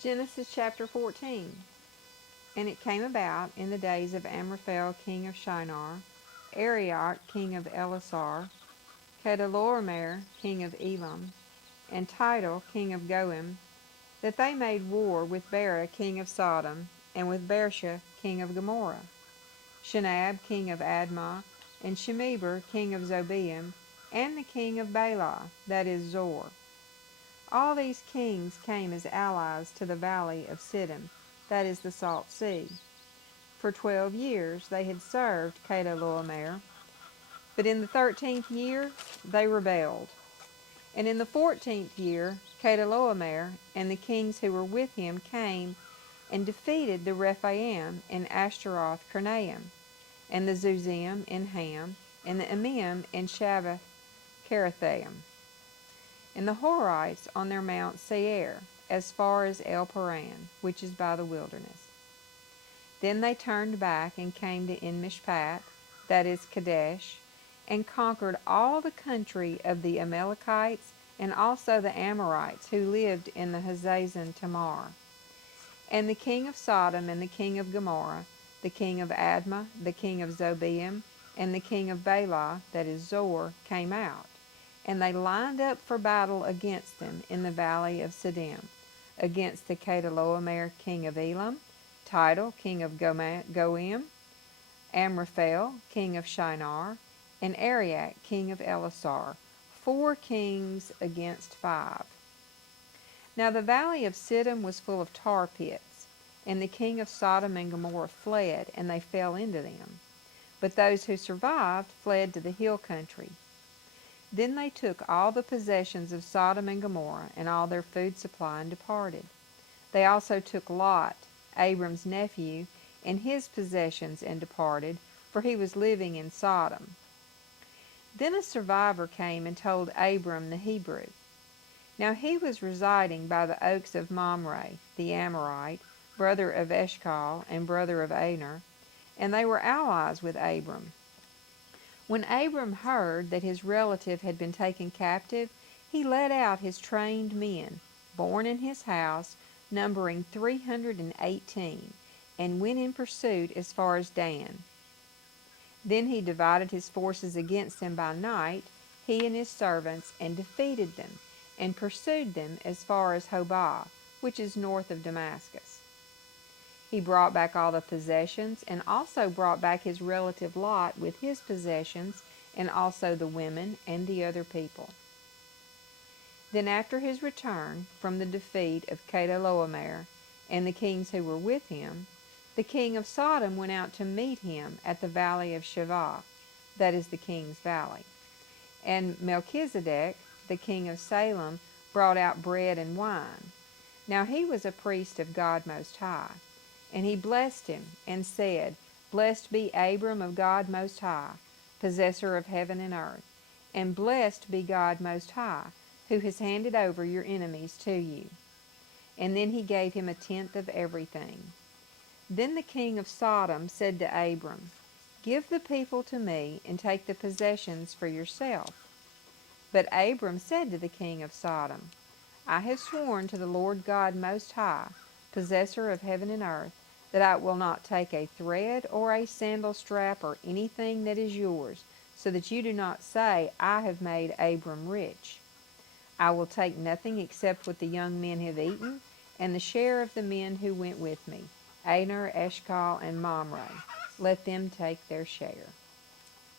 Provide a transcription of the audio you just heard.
Genesis chapter 14. And it came about in the days of Amraphel king of Shinar, Arioch king of Elasar, Chedorlaomer king of Elam, and Tidal king of Goim, that they made war with Bera king of Sodom, and with Bersha king of Gomorrah, Shinab king of Admah, and Shemeber king of Zobeim, and the king of Bela, that is Zor. All these kings came as allies to the valley of Siddim, that is the Salt Sea. For 12 years they had served Chedorlaomer, but in the 13th year they rebelled. And in the 14th year Chedorlaomer and the kings who were with him came and defeated the Rephaim in Ashtaroth Karnaim, and the Zuzim in Ham, and the Emim in Shaveh Kerathaim, and the Horites on their Mount Seir, as far as El Paran, which is by the wilderness. Then they turned back and came to En-Mishpat, that is Kadesh, and conquered all the country of the Amalekites, and also the Amorites who lived in the Hazazon Tamar. And the king of Sodom and the king of Gomorrah, the king of Admah, the king of Zobeim, and the king of Bela, that is Zor, came out. And they lined up for battle against them in the valley of Siddim, against the Chedorlaomer king of Elam, Tidal king of Goim, Amraphel king of Shinar, and Arioch king of Elasar, 4 kings against 5. Now the valley of Siddim was full of tar pits, and the king of Sodom and Gomorrah fled, and they fell into them. But those who survived fled to the hill country. Then they took all the possessions of Sodom and Gomorrah, and all their food supply, and departed. They also took Lot, Abram's nephew, and his possessions, and departed, for he was living in Sodom. Then a survivor came and told Abram the Hebrew. Now he was residing by the oaks of Mamre, the Amorite, brother of Eshcol, and brother of Aner, and they were allies with Abram. When Abram heard that his relative had been taken captive, he led out his trained men, born in his house, numbering 318, and went in pursuit as far as Dan. Then he divided his forces against them by night, he and his servants, and defeated them, and pursued them as far as Hobah, which is north of Damascus. He brought back all the possessions, and also brought back his relative Lot with his possessions, and also the women and the other people. Then after his return from the defeat of Chedorlaomer and the kings who were with him, the king of Sodom went out to meet him at the valley of Shaveh, that is the king's valley. And Melchizedek, the king of Salem, brought out bread and wine. Now he was a priest of God Most High. And he blessed him, and said, Blessed be Abram of God Most High, possessor of heaven and earth, and blessed be God Most High, who has handed over your enemies to you. And then he gave him 1/10 of everything. Then the king of Sodom said to Abram, Give the people to me, and take the possessions for yourself. But Abram said to the king of Sodom, I have sworn to the Lord God Most High, possessor of heaven and earth, that I will not take a thread or a sandal strap or anything that is yours, so that you do not say, I have made Abram rich. I will take nothing except what the young men have eaten, and the share of the men who went with me, Aner, Eshcol, and Mamre. Let them take their share.